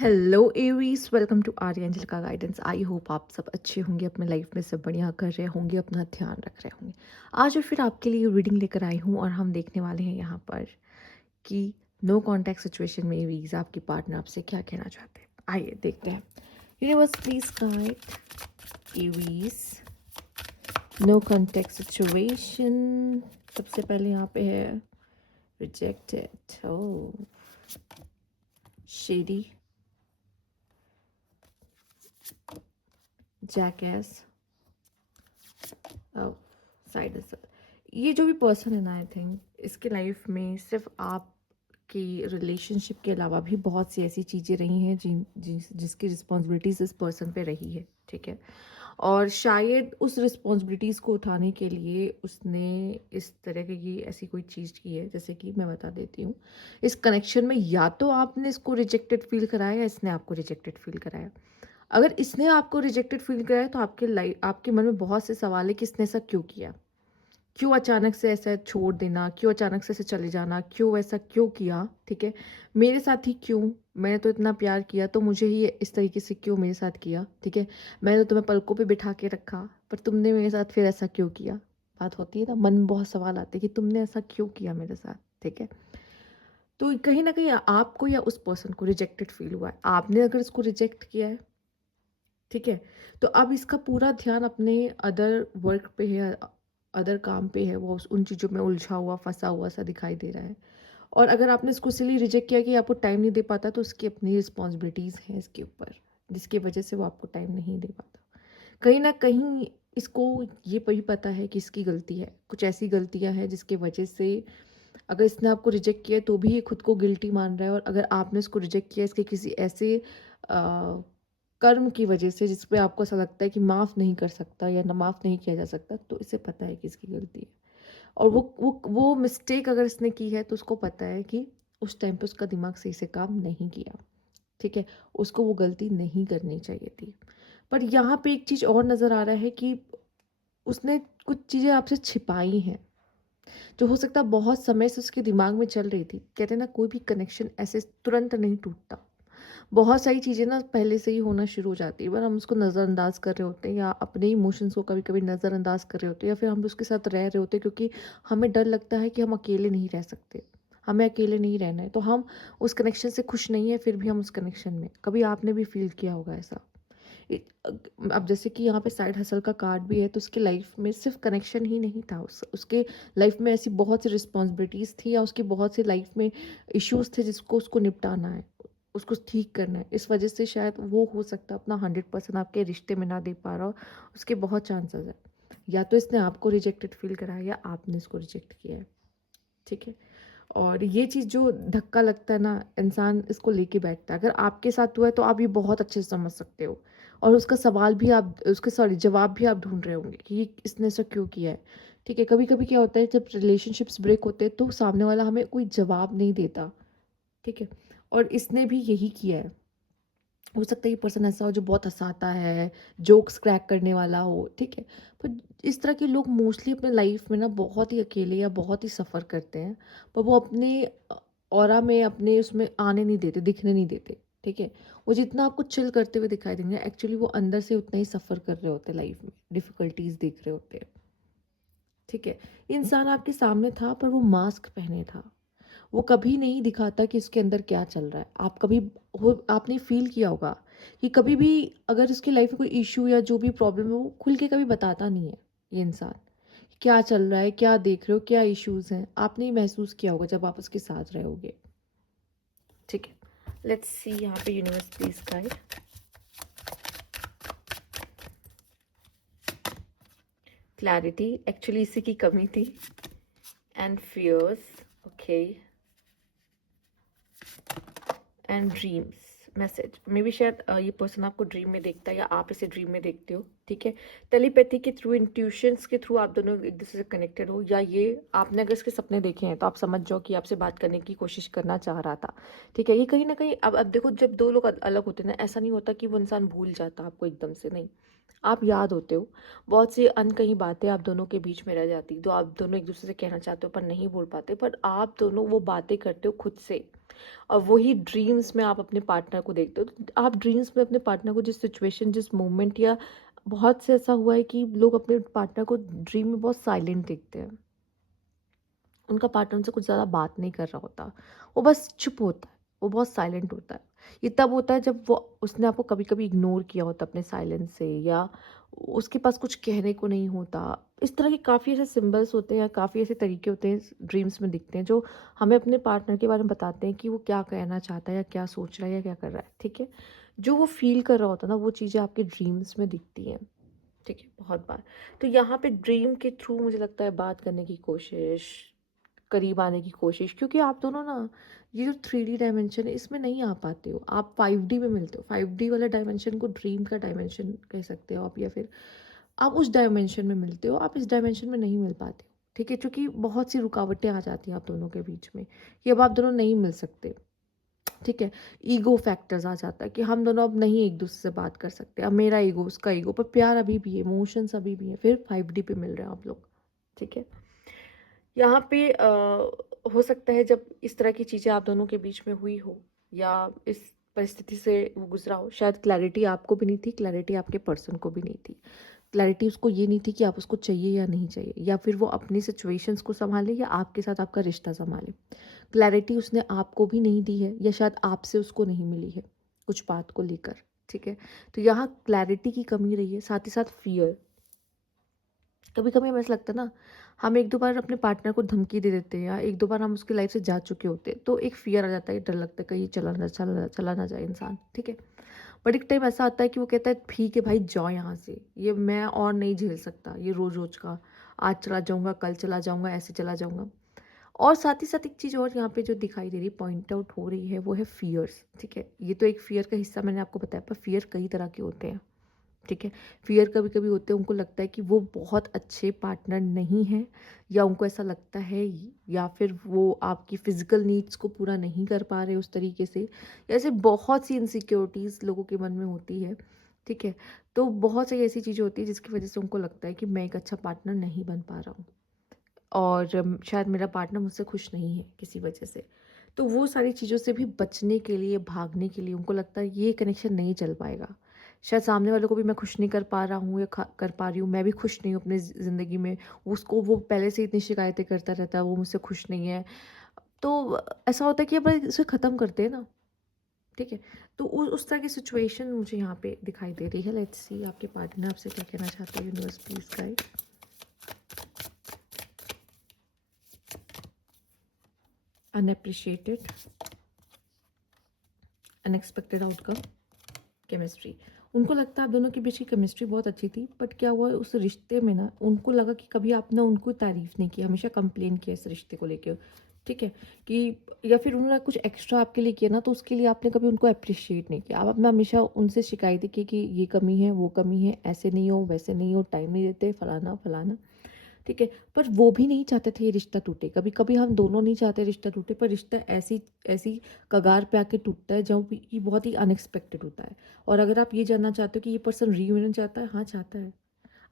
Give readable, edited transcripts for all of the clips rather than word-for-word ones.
Hello Aries, welcome to Arya angel का guidance. I hope आप सब अच्छे होंगे, अपने लाइफ में सब बढ़िया कर रहे होंगे, अपना ध्यान रख रहे होंगे। आज मैं फिर आपके लिए रीडिंग लेकर आई हूँ और हम देखने वाले हैं यहाँ पर कि नो कॉन्टैक्ट सिचुएशन में एरीज आपकी पार्टनर आपसे क्या कहना चाहते हैं। आइए देखते हैं। Universe please guide Aries no contact situation. सबसे पहले यहाँ पे है rejected, oh shady, jackass, side hustle. ये जो भी पर्सन है ना, आई थिंक इसके लाइफ में सिर्फ आपकी रिलेशनशिप के अलावा भी बहुत सी ऐसी चीज़ें रही हैं जिसकी रिस्पॉन्सिबिलिटीज इस पर्सन पे रही है, ठीक है। और शायद उस रिस्पॉन्सिबिलिटीज़ को उठाने के लिए उसने इस तरह की ऐसी कोई चीज़ की है, जैसे कि मैं बता देती हूँ। इस कनेक्शन में या तो आपने इसको रिजेक्टेड फील कराया या इसने आपको रिजेक्टेड फील कराया। अगर इसने आपको रिजेक्टेड फील कराया तो आपके मन में बहुत से सवाल है कि इसने ऐसा क्यों किया, क्यों अचानक से ऐसा छोड़ देना, क्यों अचानक से ऐसे चले जाना, क्यों ऐसा क्यों किया, ठीक है। मेरे साथ ही क्यों, मैंने तो इतना प्यार किया तो मुझे ही इस तरीके से क्यों मेरे साथ किया, ठीक है। मैंने तो तुम्हें पलकों पे बिठा के रखा पर तुमने मेरे साथ फिर ऐसा क्यों किया। बात होती है ना, मन में बहुत सवाल आते हैं कि तुमने ऐसा क्यों किया मेरे साथ, ठीक है। तो कहीं ना कहीं आपको या उस पर्सन को रिजेक्टेड फील हुआ है, आपने अगर इसको रिजेक्ट किया है, ठीक है। तो अब इसका पूरा ध्यान अपने अदर वर्क पे है, अदर काम पे है, वो उन चीज़ों में उलझा हुआ फंसा हुआ सा दिखाई दे रहा है। और अगर आपने इसको इसलिए रिजेक्ट किया कि आपको टाइम नहीं दे पाता तो उसकी अपनी रिस्पॉन्सिबिलिटीज़ हैं इसके ऊपर, जिसकी वजह से वो आपको टाइम नहीं दे पाता। कहीं ना कहीं इसको ये भी पता है कि इसकी गलती है, कुछ ऐसी गलतियां हैं जिसकी वजह से अगर इसने आपको रिजेक्ट किया तो भी ये खुद को गिल्टी मान रहा है, और अगर आपने इसको रिजेक्ट किया इसके किसी ऐसे कर्म की वजह से जिस पे आपको ऐसा लगता है कि माफ़ नहीं कर सकता या ना माफ़ नहीं किया जा सकता, तो इसे पता है कि इसकी गलती है। और वो मिस्टेक अगर इसने की है तो उसको पता है कि उस टाइम पे उसका दिमाग सही से काम नहीं किया, ठीक है। उसको वो गलती नहीं करनी चाहिए थी। पर यहाँ पे एक चीज़ और नज़र आ रहा है कि उसने कुछ चीज़ें आपसे छिपाई हैं, जो हो सकता है बहुत समय से उसके दिमाग में चल रही थी। कहते हैं ना, कोई भी कनेक्शन ऐसे तुरंत नहीं टूटता। बहुत सारी चीज़ें ना पहले से ही होना शुरू हो जाती है, पर हम उसको नज़रअंदाज कर रहे होते हैं या अपने इमोशंस को कभी कभी नज़रअंदाज कर रहे होते हैं, या फिर हम उसके साथ रह रहे होते हैं क्योंकि हमें डर लगता है कि हम अकेले नहीं रह सकते, हमें अकेले नहीं रहना है, तो हम उस कनेक्शन से खुश नहीं है फिर भी हम उस कनेक्शन में। कभी आपने भी फील किया होगा ऐसा। अब जैसे कि यहाँ पे साइड हसल का कार्ड भी है, तो उसके लाइफ में सिर्फ कनेक्शन ही नहीं था, उसके लाइफ में ऐसी बहुत सी रिस्पॉन्सिबिलिटीज़ थी या उसकी बहुत सी लाइफ में इश्यूज थे जिसको उसको निपटाना है, उसको ठीक करना है। इस वजह से शायद वो हो सकता है अपना 100% आपके रिश्ते में ना दे पा रहा हो। उसके बहुत चांसेस है, या तो इसने आपको रिजेक्टेड फील कराया या आपने इसको रिजेक्ट किया है, ठीक है। और ये चीज़ जो धक्का लगता है ना, इंसान इसको लेके बैठता है। अगर आपके साथ हुआ है तो आप ये बहुत अच्छे से समझ सकते हो, और उसका सवाल भी आप उसके सॉरी जवाब भी आप ढूंढ रहे होंगे कि इसने ऐसा क्यों किया है, ठीक है। कभी कभी क्या होता है, जब रिलेशनशिप्स ब्रेक होते हैं तो सामने वाला हमें कोई जवाब नहीं देता, ठीक है। और इसने भी यही किया है। हो सकता है ये पर्सन ऐसा हो जो बहुत हँसाता है, जोक्स क्रैक करने वाला हो, ठीक है। पर इस तरह के लोग मोस्टली अपने लाइफ में ना बहुत ही अकेले या बहुत ही सफ़र करते हैं, पर वो अपने ऑरा में, अपने उसमें आने नहीं देते, दिखने नहीं देते, ठीक है। वो जितना आपको चिल करते हुए दिखाई देंगे, एक्चुअली वो अंदर से उतना ही सफ़र कर रहे होते हैं, लाइफ में डिफ़िकल्टीज देख रहे होते हैं, ठीक है। ये इंसान आपके सामने था पर वो मास्क पहने था। वो कभी नहीं दिखाता कि इसके अंदर क्या चल रहा है। आप कभी हो आपने फ़ील किया होगा कि कभी भी अगर इसकी लाइफ में कोई इश्यू या जो भी प्रॉब्लम है वो खुल के कभी बताता नहीं है ये इंसान। क्या चल रहा है, क्या देख रहे हो, क्या इश्यूज़ हैं, आपने ही महसूस किया होगा जब आप उसके साथ रहोगे, ठीक है। लेट्स सी यहाँ पे universe please guide. Clarity actually इसी की कमी थी, and fears, okay, and dreams. Message may be शायद ये पर्सन आपको ड्रीम में देखता है या आप इसे ड्रीम में देखते हो, ठीक है। टेलीपैथी के थ्रू, इंट्यूशंस के थ्रू आप दोनों एक दूसरे से कनेक्टेड हो, या ये आपने अगर इसके सपने देखे हैं तो आप समझ जाओ कि आपसे बात करने की कोशिश करना चाह रहा था, ठीक है। ये कहीं ना कहीं अब देखो, जब दो लोग अलग होते हैं ना, ऐसा नहीं होता कि वो इंसान भूल जाता आपको एकदम से, नहीं। आप याद होते हो, बहुत सी अनकही बातें आप दोनों के बीच में रह जाती, तो आप दोनों एक दूसरे से कहना चाहते हो पर नहीं बोल पाते, पर आप दोनों वो बातें करते हो खुद से, और वही ड्रीम्स में आप अपने पार्टनर को देखते हो। तो आप ड्रीम्स में अपने पार्टनर को जिस सिचुएशन, जिस मोमेंट, या बहुत से ऐसा हुआ है कि लोग अपने पार्टनर को ड्रीम में बहुत साइलेंट देखते हैं। उनका पार्टनर उनसे कुछ ज़्यादा बात नहीं कर रहा होता, वो बस चुप होता है, वो बहुत साइलेंट होता है। ये तब होता है जब वो उसने आपको कभी कभी इग्नोर किया होता अपने साइलेंस से, या उसके पास कुछ कहने को नहीं होता। इस तरह के काफ़ी ऐसे सिंबल्स होते हैं, काफ़ी ऐसे तरीके होते हैं ड्रीम्स में दिखते हैं, जो हमें अपने पार्टनर के बारे में बताते हैं कि वो क्या कहना चाहता है, या क्या सोच रहा है, या क्या कर रहा है। ठीक है, जो वो फील कर रहा होता है ना, वो चीज़ें आपके ड्रीम्स में दिखती हैं। ठीक है, बहुत बार। तो यहाँ पे ड्रीम के थ्रू मुझे लगता है बात करने की कोशिश, करीब आने की कोशिश, क्योंकि आप दोनों ना, ये जो 3D डायमेंशन है इसमें नहीं आ पाते हो, आप 5D में मिलते हो। 5D वाला डायमेंशन को ड्रीम का डायमेंशन कह सकते हो आप, या फिर आप उस डायमेंशन में मिलते हो, आप इस डायमेंशन में नहीं मिल पाते हो। ठीक है, क्योंकि बहुत सी रुकावटें आ जाती हैं आप दोनों के बीच में, कि अब आप दोनों नहीं मिल सकते। ठीक है, ईगो फैक्टर्स आ जाता है कि हम दोनों अब नहीं एक दूसरे से बात कर सकते, अब मेरा ईगो, उसका ईगो, पर प्यार अभी भी है, इमोशंस अभी भी है, फिर 5D पे मिल रहे हैं आप लोग। ठीक है, यहाँ पे हो सकता है जब इस तरह की चीज़ें आप दोनों के बीच में हुई हो, या इस परिस्थिति से वो गुजरा हो, शायद क्लैरिटी आपको भी नहीं थी, क्लैरिटी आपके पर्सन को भी नहीं थी। क्लैरिटी उसको ये नहीं थी कि आप उसको चाहिए या नहीं चाहिए, या फिर वो अपनी सिचुएशंस को संभाले या आपके साथ आपका रिश्ता संभाले। क्लैरिटी उसने आपको भी नहीं दी है, या शायद आपसे उसको नहीं मिली है कुछ बात को लेकर। ठीक है, तो यहाँ क्लैरिटी की कमी रही है, साथ ही साथ फियर। कभी कभी हमें ऐसा लगता है ना, हम एक दो बार अपने पार्टनर को धमकी दे देते हैं, या एक दो बार हम उसकी लाइफ से जा चुके होते हैं, तो एक फियर आ जाता है, डर लगता है कहीं चला ना जाए इंसान। ठीक है, बट एक टाइम ऐसा आता है कि वो कहता है ठीक है भाई, जाओ यहाँ से, ये मैं और नहीं झेल सकता, ये रोज रोज का, आज चला जाऊंगा, कल चला जाऊंगा, ऐसे चला जाऊंगा। और साथ ही साथ एक चीज़ और यहाँ पे जो दिखाई दे रही, पॉइंट आउट हो रही है, वो है फियर्स। ठीक है, ये तो एक फियर का हिस्सा मैंने आपको बताया, पर फियर कई तरह के होते हैं। ठीक है, फियर कभी कभी होते हैं, उनको लगता है कि वो बहुत अच्छे पार्टनर नहीं हैं, या उनको ऐसा लगता है, या फिर वो आपकी फिजिकल नीड्स को पूरा नहीं कर पा रहे उस तरीके से। ऐसे बहुत सी इनसिक्योरिटीज़ लोगों के मन में होती है। ठीक है, तो बहुत सारी ऐसी चीज़ें होती है जिसकी वजह से उनको लगता है कि मैं एक अच्छा पार्टनर नहीं बन पा रहा हूँ, और शायद मेरा पार्टनर मुझसे खुश नहीं है किसी वजह से। तो वो सारी चीज़ों से भी बचने के लिए, भागने के लिए, उनको लगता है ये कनेक्शन नहीं चल पाएगा। शायद सामने वालों को भी मैं खुश नहीं कर पा रहा हूँ, या कर पा रही हूँ, मैं भी खुश नहीं हूँ अपनी ज़िंदगी में। उसको, वो पहले से इतनी शिकायतें करता रहता है, वो मुझसे खुश नहीं है। तो ऐसा होता है कि अब इसे ख़त्म करते हैं ना। ठीक है, तो उस तरह की सिचुएशन मुझे यहाँ पे दिखाई दे रही है। लेट्स सी आपके पार्टनर आपसे क्या कहना चाहते हैं। Universe please guide. Unappreciated, unexpected outcome, chemistry. उनको लगता है आप दोनों के बीच की केमिस्ट्री बहुत अच्छी थी, बट क्या हुआ उस रिश्ते में ना, उनको लगा कि कभी आपने उनको तारीफ़ नहीं की, हमेशा कंप्लेन किया इस रिश्ते को लेके। ठीक है, कि या फिर उन्होंने कुछ एक्स्ट्रा आपके लिए किया ना, तो उसके लिए आपने कभी उनको अप्रिशिएट नहीं किया। आप अपना हमेशा उनसे शिकायतें की कि ये कमी है, वो कमी है, ऐसे नहीं हो, वैसे नहीं हो, टाइम नहीं देते, फलाना फलाना। ठीक है, पर वो भी नहीं चाहते थे ये रिश्ता टूटे। कभी कभी हम दोनों नहीं चाहते रिश्ता टूटे, पर रिश्ता ऐसी ऐसी कगार पे आके टूटता है जब ये बहुत ही अनएक्सपेक्टेड होता है। और अगर आप ये जानना चाहते हो कि ये पर्सन रीयूनियन चाहता है, हाँ चाहता है।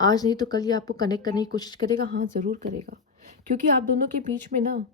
आज नहीं तो कल ये आपको कनेक्ट करने की कोशिश करेगा, हाँ ज़रूर करेगा। क्योंकि आप दोनों के बीच में ना,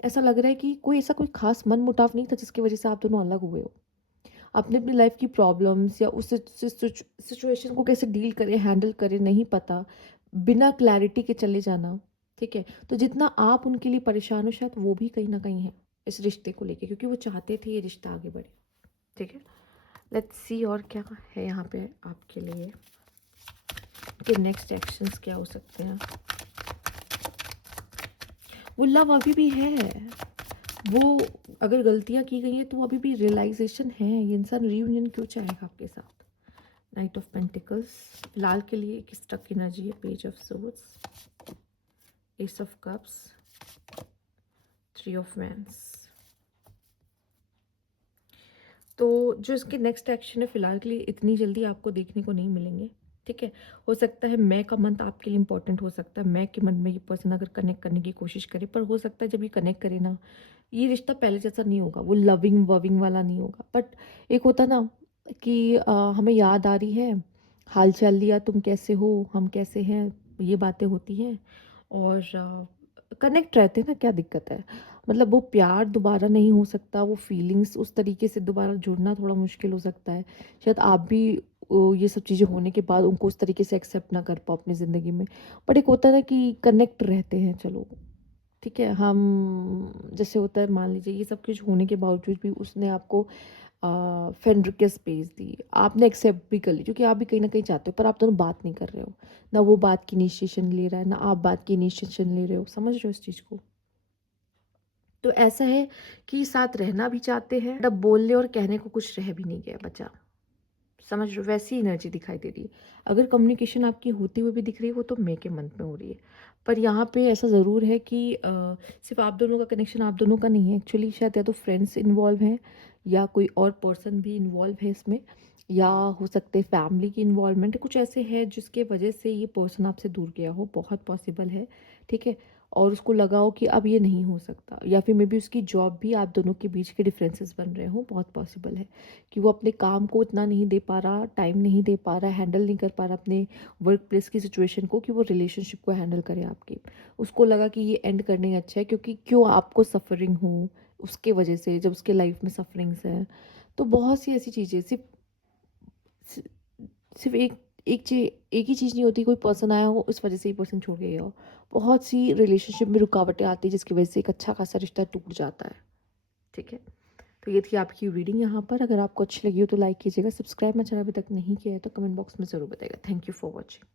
ऐसा लग रहा है कि कोई ऐसा कोई खास मन मुटाव नहीं था जिसकी वजह से आप दोनों अलग हुए हो। अपने अपनी लाइफ की प्रॉब्लम्स या उस सिचुएशन को कैसे डील करें, हैंडल करें, नहीं पता, बिना क्लैरिटी के चले जाना। ठीक है, तो जितना आप उनके लिए परेशान हो, शायद वो भी कहीं ना कहीं है इस रिश्ते को लेके, क्योंकि वो चाहते थे ये रिश्ता आगे बढ़े। ठीक है, लेट्स सी और क्या है यहाँ पे आपके लिए, कि नेक्स्ट एक्शंस क्या हो सकते हैं। वो लव अभी भी है, वो अगर गलतियाँ की गई हैं तो अभी भी रियलाइजेशन है। ये इंसान रीयूनियन क्यों चाहेगा आपके साथ। नाइट ऑफ पेंटिकल्स फिलहाल के लिए एक स्टक एनर्जी है। Page of swords, S of cups, three of wands. तो जो इसके नेक्स्ट एक्शन है, फिलहाल के लिए इतनी जल्दी आपको देखने को नहीं मिलेंगे। ठीक है, हो सकता है मैं का मंथ आपके लिए इंपॉर्टेंट हो सकता है, मैं के मन में ये पर्सन अगर कनेक्ट करने की कोशिश करे, पर हो सकता है जब ये कनेक्ट करे ना, ये रिश्ता पहले जैसा नहीं होगा, वो लविंग वविंग वाला नहीं होगा। बट एक होता ना कि हमें याद आ रही है, हाल चाल लिया, तुम कैसे हो, हम कैसे हैं, ये बातें होती हैं, और कनेक्ट रहते हैं ना, क्या दिक्कत है। मतलब वो प्यार दोबारा नहीं हो सकता, वो फीलिंग्स उस तरीके से दोबारा जुड़ना थोड़ा मुश्किल हो सकता है। शायद आप भी ये सब चीज़ें होने के बाद उनको उस तरीके से एक्सेप्ट ना कर पाओ अपनी ज़िंदगी में। बट एक होता है ना कि कनेक्ट रहते हैं, चलो ठीक है, हम जैसे होता है, मान लीजिए ये सब कुछ होने के बावजूद भी उसने आपको फ्रेंड रिक्वेस्ट भेज दी, आपने एक्सेप्ट भी कर ली क्योंकि आप भी कहीं न कहीं चाहते हो, पर आप दोनों बात नहीं कर रहे हो। ना वो बात की इनिशिएशन ले रहा है, ना आप बात की इनिशिएशन ले रहे हो। समझ रहे हो इस चीज़ को? तो ऐसा है कि साथ रहना भी चाहते हैं, बट अब बोलने और कहने को कुछ रह भी नहीं गया बचा। समझ रहे हो? वैसी एनर्जी दिखाई दे रही है। अगर कम्युनिकेशन आपकी होती हुई भी दिख रही है, वो तो मे के मंथ में हो रही है। पर यहाँ पे ऐसा ज़रूर है कि सिर्फ़ आप दोनों का कनेक्शन आप दोनों का नहीं है। एक्चुअली शायद या तो फ्रेंड्स इन्वॉल्व हैं, या कोई और पर्सन भी इन्वॉल्व है इसमें, या हो सकते हैं फैमिली की इन्वॉल्वमेंट। कुछ ऐसे है जिसके वजह से ये पर्सन आपसे दूर गया हो, बहुत पॉसिबल है, ठीक है? और उसको लगा हो कि अब ये नहीं हो सकता, या फिर मे बी उसकी जॉब भी आप दोनों के बीच के डिफरेंसेस बन रहे हों, बहुत पॉसिबल है। कि वो अपने काम को इतना नहीं दे पा रहा, टाइम नहीं दे पा रहा, हैंडल नहीं कर पा रहा अपने वर्क प्लेस की सिचुएशन को, कि वो रिलेशनशिप को हैंडल करे आपकी। उसको लगा कि ये एंड करना ही अच्छा है, क्योंकि क्यों आपको सफ़रिंग हो उसके वजह से, जब उसके लाइफ में सफ़रिंग्स हैं। तो बहुत सी ऐसी चीज़ें, सि सिर्फ़ एक ही चीज़ नहीं होती, कोई पर्सन आया हो इस वजह से ये पर्सन छोड़ के गया हो। बहुत सी रिलेशनशिप में रुकावटें आती हैं जिसकी वजह से एक अच्छा खासा रिश्ता टूट जाता है, ठीक है? तो ये थी आपकी रीडिंग यहाँ पर। अगर आपको अच्छी लगी हो तो लाइक कीजिएगा, सब्सक्राइब मेरा चैनल अभी तक नहीं किया है तो कमेंट बॉक्स में ज़रूर बताइएगा। Thank you for watching.